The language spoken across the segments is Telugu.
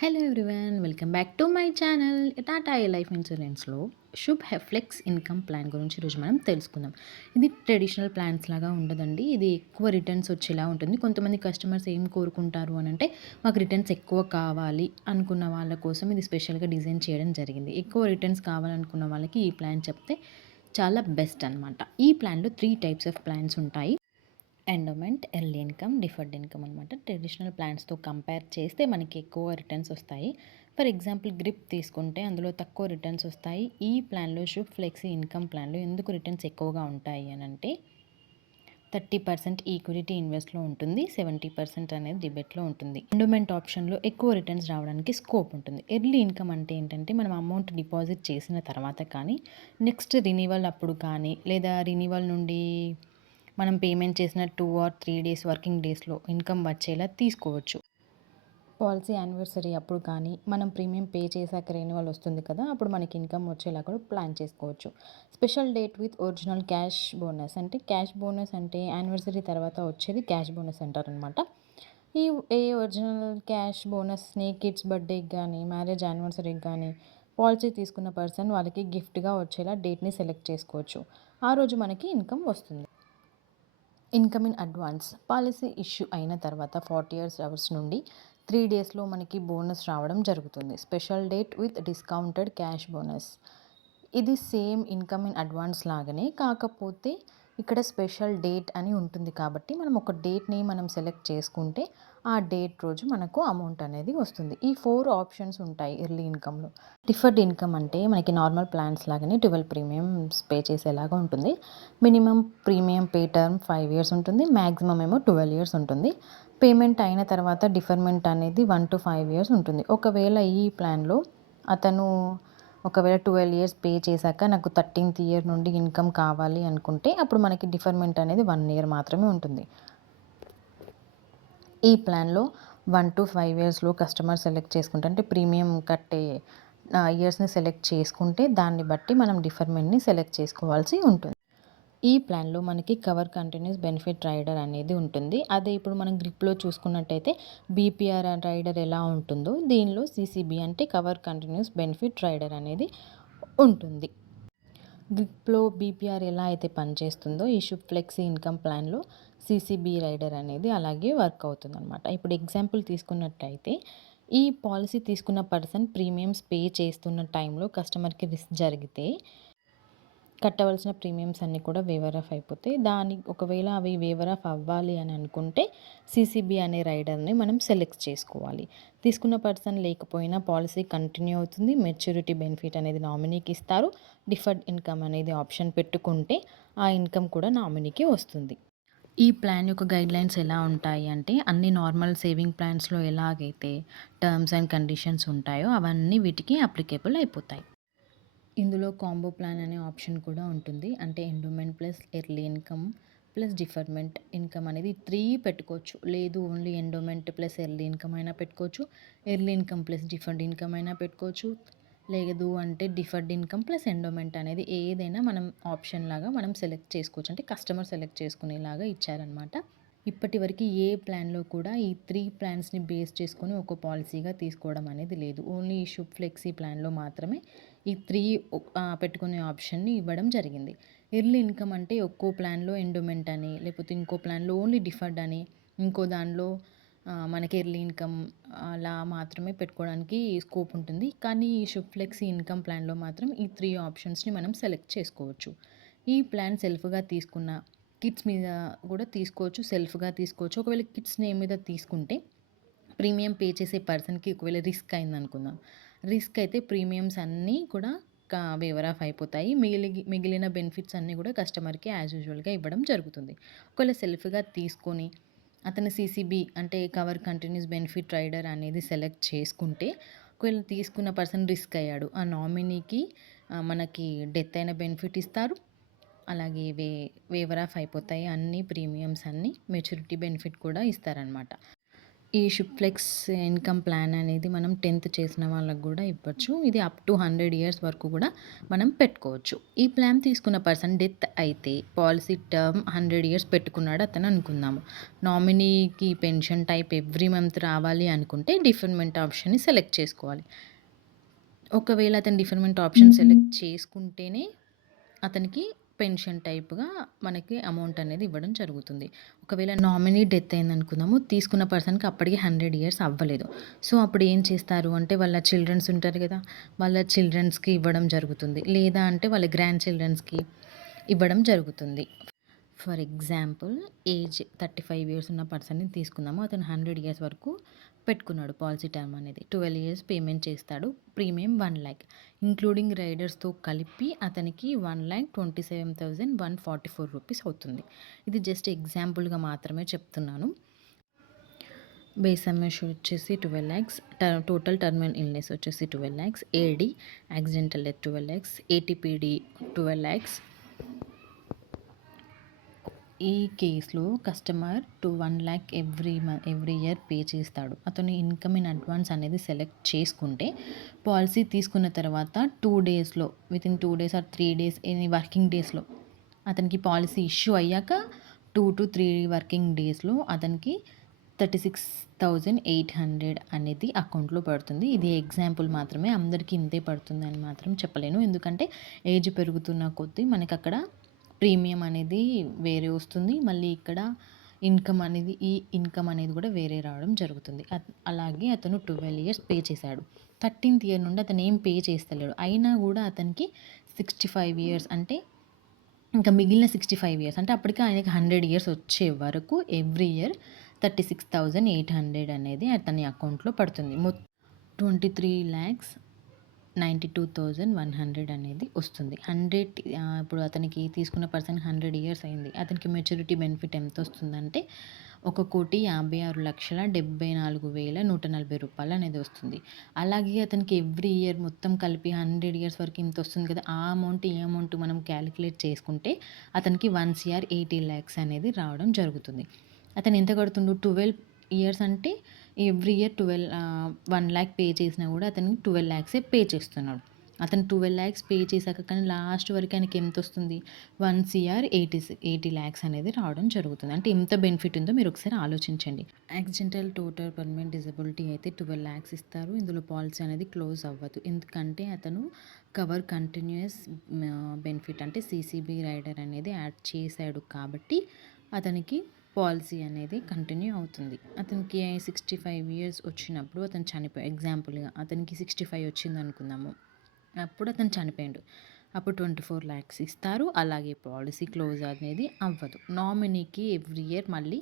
Hello everyone, welcome back to my channel. Tata life ఇన్సూరెన్స్లో శుభ్ ఫ్లెక్స్ ఇన్కమ్ ప్లాన్ గురించి ఈరోజు మనం తెలుసుకుందాం. ఇది ట్రెడిషనల్ ప్లాన్స్ లాగా ఉండదండి. ఇది ఎక్కువ రిటర్న్స్ వచ్చేలా ఉంటుంది. కొంతమంది కస్టమర్స్ ఏం కోరుకుంటారు అని అంటే, మాకు రిటర్న్స్ ఎక్కువ కావాలి అనుకున్న వాళ్ళ కోసం ఇది స్పెషల్గా డిజైన్ చేయడం జరిగింది. ఎక్కువ రిటర్న్స్ కావాలనుకున్న వాళ్ళకి ఈ ప్లాన్ చెప్తే చాలా బెస్ట్ అనమాట. ఈ ప్లాన్లో 3 టైప్స్ ఆఫ్ ప్లాన్స్ ఉంటాయి. Endowment, early income, deferred income అనమాట. ట్రెడిషనల్ ప్లాన్స్తో కంపేర్ చేస్తే మనకి ఎక్కువ రిటర్న్స్ వస్తాయి. ఫర్ ఎగ్జాంపుల్ గ్రిప్ తీసుకుంటే అందులో తక్కువ రిటర్న్స్ వస్తాయి. ఈ ప్లాన్లో షుప్ ఫ్లెక్సీ ఇన్కమ్ ప్లాన్లో ఎందుకు రిటర్న్స్ ఎక్కువగా ఉంటాయి అని అంటే 30% ఈక్విటీ ఇన్వెస్ట్లో ఉంటుంది, 70% అనేది డిబెట్లో ఉంటుంది. ఎండోమెంట్ ఆప్షన్లో ఎక్కువ రిటర్న్స్ రావడానికి స్కోప్ ఉంటుంది. ఎర్లీ ఇన్కమ్ అంటే ఏంటంటే మనం అమౌంట్ డిపాజిట్ చేసిన తర్వాత కానీ నెక్స్ట్ రినివల్ అప్పుడు కానీ లేదా రినివల్ నుండి మనం పేమెంట్ చేసిన 2 ఆర్ 3 డేస్ వర్కింగ్ డేస్లో ఇన్కమ్ వచ్చేలా తీసుకోవచ్చు. పాలసీ యానివర్సరీ అప్పుడు కానీ మనం ప్రీమియం పే చేశాక రెన్యువల్ వస్తుంది కదా, అప్పుడు మనకి ఇన్కమ్ వచ్చేలా కూడా ప్లాన్ చేసుకోవచ్చు. Special date with original cash bonus అంటే యానివర్సరీ తర్వాత వచ్చేది క్యాష్ బోనస్ అంటారనమాట. ఈ ఒరిజినల్ క్యాష్ బోనస్ని కిడ్స్ బర్త్డేకి కానీ మ్యారేజ్ యానివర్సరీకి కానీ పాలసీ తీసుకున్న పర్సన్ వాళ్ళకి గిఫ్ట్గా వచ్చేలా డేట్ని సెలెక్ట్ చేసుకోవచ్చు. ఆ రోజు మనకి ఇన్కమ్ వస్తుంది. Income in advance policy issue అయిన తర్వాత 48 అవర్స్ నుండి 3 డేస్లో మనకి బోనస్ రావడం జరుగుతుంది. Special date with discounted cash bonus. ఇది సేమ్ ఇన్కమ్ ఇన్ అడ్వాన్స్ లాగానే, కాకపోతే ఇక్కడ స్పెషల్ డేట్ అని ఉంటుంది కాబట్టి మనం ఒక డేట్ని మనం సెలెక్ట్ చేసుకుంటే ఆ డేట్ రోజు మనకు అమౌంట్ అనేది వస్తుంది. ఈ 4 ఆప్షన్స్ ఉంటాయి ఎర్లీ ఇన్కమ్లో. డిఫర్డ్ ఇన్కమ్ అంటే మనకి నార్మల్ ప్లాన్స్ లాగానే 12 ప్రీమియమ్స్ పే చేసేలాగా ఉంటుంది. Minimum premium pay term 5 years ఉంటుంది, మ్యాక్సిమం ఏమో 12 ఇయర్స్ ఉంటుంది. పేమెంట్ అయిన తర్వాత డిఫర్మెంట్ అనేది 1 to 5 ఇయర్స్ ఉంటుంది. ఒకవేళ ఈ ప్లాన్లో అతను 12 ఇయర్స్ పే చేశాక నాకు 13th ఇయర్ నుండి ఇన్కమ్ కావాలి అనుకుంటే అప్పుడు మనకి డిఫర్మెంట్ అనేది 1 ఇయర్ మాత్రమే ఉంటుంది. ఈ ప్లాన్లో 1 to 5 ఇయర్స్లో కస్టమర్ సెలెక్ట్ చేసుకుంటే అంటే ప్రీమియం కట్టే ఇయర్స్ని సెలెక్ట్ చేసుకుంటే దాన్ని బట్టి మనం డిఫర్మెంట్ని సెలెక్ట్ చేసుకోవాల్సి ఉంటుంది. ఈ ప్లాన్లో మనకి కవర్ కంటిన్యూస్ బెనిఫిట్ రైడర్ అనేది ఉంటుంది. అదే ఇప్పుడు మనం గ్రిప్లో చూసుకున్నట్టయితే బీపీఆర్ రైడర్ ఎలా ఉంటుందో దీనిలో సీసీబీ అంటే కవర్ కంటిన్యూస్ బెనిఫిట్ రైడర్ అనేది ఉంటుంది. గ్రిప్లో బీపీఆర్ ఎలా అయితే పనిచేస్తుందో ఈ షుప్ ఫ్లెక్సీ ఇన్కమ్ ప్లాన్లో సీసీబీ రైడర్ అనేది అలాగే వర్క్ అవుతుందన్నమాట. ఇప్పుడు ఎగ్జాంపుల్ తీసుకున్నట్టయితే ఈ పాలసీ తీసుకున్న పర్సన్ ప్రీమియమ్స్ పే చేస్తున్న టైంలో కస్టమర్కి రిస్క్ జరిగితే కట్టవలసిన ప్రీమియమ్స్ అన్నీ కూడా వేవర్ ఆఫ్ అయిపోతాయి. ఒకవేళ అవి వేవర్ ఆఫ్ అవ్వాలి అని అనుకుంటే సీసీబీ అనే రైడర్ని మనం సెలెక్ట్ చేసుకోవాలి. తీసుకున్న పర్సన్ లేకపోయినా పాలసీ కంటిన్యూ అవుతుంది. మెచ్యూరిటీ బెనిఫిట్ అనేది నామినీకి ఇస్తారు. డిఫర్డ్ ఇన్కమ్ అనేది ఆప్షన్ పెట్టుకుంటే ఆ ఇన్కమ్ కూడా నామినీకి వస్తుంది. ఈ ప్లాన్ యొక్క గైడ్లైన్స్ ఎలా ఉంటాయి అంటే అన్ని నార్మల్ సేవింగ్ ప్లాన్స్లో ఎలాగైతే టర్మ్స్ అండ్ కండిషన్స్ ఉంటాయో అవన్నీ వీటికి అప్లికేబుల్ అయిపోతాయి. ఇందులో కాంబో ప్లాన్ అనే ఆప్షన్ కూడా ఉంటుంది. అంటే endowment plus early income plus deferment income అనేది 3 పెట్టుకోవచ్చు. లేదు only endowment plus early income అయినా పెట్టుకోవచ్చు, early income plus deferred income అయినా పెట్టుకోవచ్చు, లేదు అంటే డిఫర్డ్ ఇన్కమ్ ప్లస్ ఎండోమెంట్ అనేది ఏదైనా మనం ఆప్షన్ లాగా మనం సెలెక్ట్ చేసుకోవచ్చు. అంటే కస్టమర్ సెలెక్ట్ చేసుకునేలాగా ఇచ్చారనమాట. ఇప్పటివరకు ఏ ప్లాన్లో కూడా ఈ 3 ప్లాన్స్ని బేస్ చేసుకొని ఒక పాలసీగా తీసుకోవడం అనేది లేదు. ఓన్లీ ఈ షుప్ ఫ్లెక్సీ ప్లాన్లో మాత్రమే ఈ 3 పెట్టుకునే ఆప్షన్ని ఇవ్వడం జరిగింది. ఎర్లీ ఇన్కమ్ అంటే ఒక్కో ప్లాన్లో ఎండోమెంట్ అని, లేకపోతే ఇంకో ప్లాన్లో ఓన్లీ డిఫర్డ్ అని, ఇంకో దానిలో మనకి ఎర్లీ ఇన్కమ్ అలా మాత్రమే పెట్టుకోవడానికి స్కోప్ ఉంటుంది. కానీ ఈ షుప్ ఫ్లెక్సీ ఇన్కమ్ ప్లాన్లో మాత్రం ఈ 3 ఆప్షన్స్ని మనం సెలెక్ట్ చేసుకోవచ్చు. ఈ ప్లాన్ సెల్ఫ్గా తీసుకున్న కిడ్స్ మీద కూడా తీసుకోవచ్చు, సెల్ఫ్గా తీసుకోవచ్చు. ఒకవేళ కిడ్స్ నేమ్ మీద తీసుకుంటే ప్రీమియం పే చేసే పర్సన్కి ఒకవేళ రిస్క్ అయిందనుకుందాం, రిస్క్ అయితే ప్రీమియమ్స్ అన్నీ కూడా వేవర్ ఆఫ్ అయిపోతాయి. మిగిలిన బెనిఫిట్స్ అన్నీ కూడా కస్టమర్కి యాజ్ యూజువల్గా ఇవ్వడం జరుగుతుంది. ఒకవేళ సెల్ఫ్గా తీసుకొని అతను సీసీబీ అంటే కవర్ కంటిన్యూస్ బెనిఫిట్ రైడర్ అనేది సెలెక్ట్ చేసుకుంటే ఒకవేళ తీసుకున్న పర్సన్ రిస్క్ అయ్యాడు, ఆ నామినీకి మనకి డెత్ అయిన బెనిఫిట్ ఇస్తారు. అలాగే వేవర్ ఆఫ్ అయిపోతాయి అన్ని ప్రీమియమ్స్ అన్నీ, మెచ్యూరిటీ బెనిఫిట్ కూడా ఇస్తారనమాట. ఈ షిప్‌ఫ్లెక్స్ ఇన్‌కమ్ ప్లాన్ అనేది మనం 10థ్ చేసిన వాళ్ళకి గూడా ఇవ్వచ్చు. ఇది అప్ టు 100 ఇయర్స్ వరకు గూడా మనం పెట్టుకోవచ్చు. ఈ ప్లాన్ తీసుకున్న పర్సన్ డెత్ అయితే పాలిసీ టర్మ్ 100 ఇయర్స్ పెట్టుకున్నాడు అతను అనుకుందాము. నామినీకి పెన్షన్ టైప్ ఎవ్రీ మంత్ రావాలి అనుకుంటే డిఫర్మెంట్ ఆప్షన్‌ని సెలెక్ట్ చేసుకోవాలి. ఒకవేళ అతను డిఫర్మెంట్ ఆప్షన్ సెలెక్ట్ చేసుకుంటేనే అతనికి పెన్షన్ టైప్‌గా మనకి అమౌంట్ అనేది ఇవ్వడం జరుగుతుంది. ఒకవేళ నామినీ డెత్ అయిందనుకుందాము, తీసుకున్న పర్సన్‌కి అప్పటికి 100 ఇయర్స్ అవ్వలేదు. సో, అప్పుడు ఏం చేస్తారు అంటే వాళ్ళ చిల్డ్రన్స్ ఉంటారు గదా! వాళ్ళ చిల్డ్రన్స్‌కి ఇవ్వడం జరుగుతుంది. లేదా అంటే వాళ్ళ గ్రాండ్ చిల్డ్రన్స్‌కి ఇవ్వడం జరుగుతుంది. ఫర్ ఎగ్జాంపుల్ ఏజ్ 35 ఇయర్స్ ఉన్న పర్సన్‌ని తీసుకుందాము. అతను 100 ఇయర్స్ వరకు పెట్టుకున్నాడు పాలసీ టర్మ్ అనేది. 12 ఇయర్స్ పేమెంట్ చేస్తాడు. ప్రీమియం 1,00,000 ఇంక్లూడింగ్ రైడర్స్‌తో కలిపి అతనికి 1,27,144 రూపీస్ అవుతుంది. ఇది జస్ట్ ఎగ్జాంపుల్‌గా మాత్రమే చెప్తున్నాను. బేస్ సమ్మేషన్ వచ్చేసి 12,00,000 టోటల్ టర్మ్ అండ్ ఇల్‌నెస్ వచ్చేసి 12,00,000 ఏడీ యాక్సిడెంటల్ డెత్ 12,00,000 ఏటీపీడీ 12,00,000 ఈ కేస్‌లో కస్టమర్ 1,00,000 ఎవ్రీ ఇయర్ పే చేస్తాడు. అతను ఇన్‌కమ్ ఇన్ అడ్వాన్స్ అనేది సెలెక్ట్ చేసుకుంటే పాలసీ తీసుకున్న తర్వాత 2 డేస్‌లో within 2 days or 3 days any working డేస్‌లో అతనికి పాలసీ ఇష్యూ అయ్యాక 2-3 వర్కింగ్ డేస్‌లో అతనికి 36,800 అనేది అకౌంట్‌లో పడుతుంది. ఇది ఎగ్జాంపుల్ మాత్రమే. అందరికీ ఇంతే పడుతుందని మాత్రం చెప్పలేను. ఎందుకంటే ఏజ్ పెరుగుతున్న కొద్దీ మనకక్కడ ప్రీమియం అనేది వేరే వస్తుంది. మళ్ళీ ఇక్కడ ఇన్కమ్ అనేది కూడా వేరే రావడం జరుగుతుంది. అలాగే అతను 12 ఇయర్స్ పే చేశాడు. 13థ్ ఇయర్ నుండి అతను ఏం పే చేస్తలేడు. అయినా కూడా అతనికి 65 ఇయర్స్ అంటే ఇంకా మిగిలిన 65 ఇయర్స్ అంటే అప్పటికి ఆయనకి 100 ఇయర్స్ వచ్చే వరకు ఎవ్రీ ఇయర్ 36,800 అనేది అతని అకౌంట్‌లో పడుతుంది. 23,92,100 అనేది వస్తుంది. ఇప్పుడు అతనికి తీసుకున్న పర్సన్‌కి 100 ఇయర్స్ అయింది. అతనికి మెచ్యూరిటీ బెనిఫిట్ ఎంత వస్తుందంటే 1,56,74,140 అనేది వస్తుంది. అలాగే అతనికి ఎవ్రీ ఇయర్ మొత్తం కలిపి 100 ఇయర్స్ వరకు ఇంత వస్తుంది కదా! ఆ అమౌంట్, ఈ అమౌంట్ మనం క్యాలిక్యులేట్ చేసుకుంటే అతనికి 1,80,00,000 అనేది రావడం జరుగుతుంది. అతను ఎంత కడుతుండు 12 ఇయర్స్ అంటే ఎవ్రీ ఇయర్ 1,00,000 పే చేసినా కూడా అతనికి 12,00,000 పే చేస్తున్నాడు. అతను 12,00,000 పే చేశాక కానీ లాస్ట్ వరకు ఆయనకి ఎంత వస్తుంది 1,80,00,000 అనేది రావడం జరుగుతుంది. అంటే ఎంత బెనిఫిట్ ఉందో మీరు ఒకసారి ఆలోచించండి. యాక్సిడెంటల్ టోటల్ పర్మనెంట్ డిజబిలిటీ అయితే 12,00,000 ఇస్తారు. ఇందులో పాలసీ అనేది క్లోజ్ అవ్వదు. ఎందుకంటే అతను కవర్ కంటిన్యూయస్ బెనిఫిట్ అంటే సీసీబీ రైడర్ అనేది యాడ్ చేశాడు కాబట్టి అతనికి పాలసీ అనేది కంటిన్యూ అవుతుంది. అతనికి 65 ఇయర్స్ వచ్చినప్పుడు అతను ఎగ్జాంపుల్‌గా అతనికి 65 వచ్చిందనుకుందాము. అప్పుడు అతను చనిపోయిండు. అప్పుడు 24,00,000 ఇస్తారు. అలాగే పాలసీ క్లోజ్ అనేది అవ్వదు. నామినీకి ఎవ్రీ ఇయర్ మళ్ళీ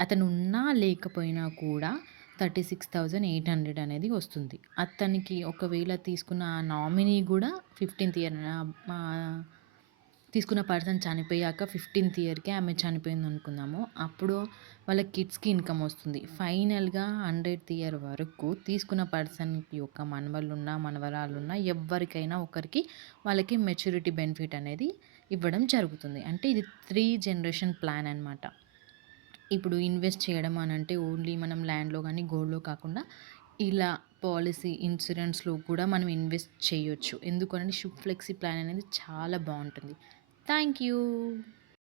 అతను ఉన్నా లేకపోయినా కూడా 36,800 అనేది వస్తుంది. అతనికి ఒకవేళ తీసుకున్న ఆ నామినీ కూడా 15థ్ ఇయర్ తీసుకున్న పర్సన్ చనిపోయాక 15థ్ ఇయర్‌కే ఆమె చనిపోయిందనుకుందాము. అప్పుడు వాళ్ళ కిడ్స్‌కి ఇన్‌కమ్ వస్తుంది. ఫైనల్‌గా 100థ్ ఇయర్ వరకు తీసుకున్న పర్సన్ యొక్క మనవళ్ళున్నా, మనవరాళ్ళున్నా ఎవ్వరికైనా ఒకరికి వాళ్ళకి మెచ్యూరిటీ బెనిఫిట్ అనేది ఇవ్వడం జరుగుతుంది. అంటే ఇది 3 జనరేషన్ ప్లాన్ అనమాట. ఇప్పుడు ఇన్వెస్ట్ చేయడం అనంటే ఓన్లీ మనం ల్యాండ్‌లో గానీ, గోల్డ్‌లో కాకుండా ఇలా పాలిసీ, ఇన్సూరెన్స్‌లో కూడా మనం ఇన్వెస్ట్ చేయొచ్చు. ఎందుకనంటే షుక్ ఫ్లెక్సీ ప్లాన్ అనేది చాలా బావుంటుంది. Thank you.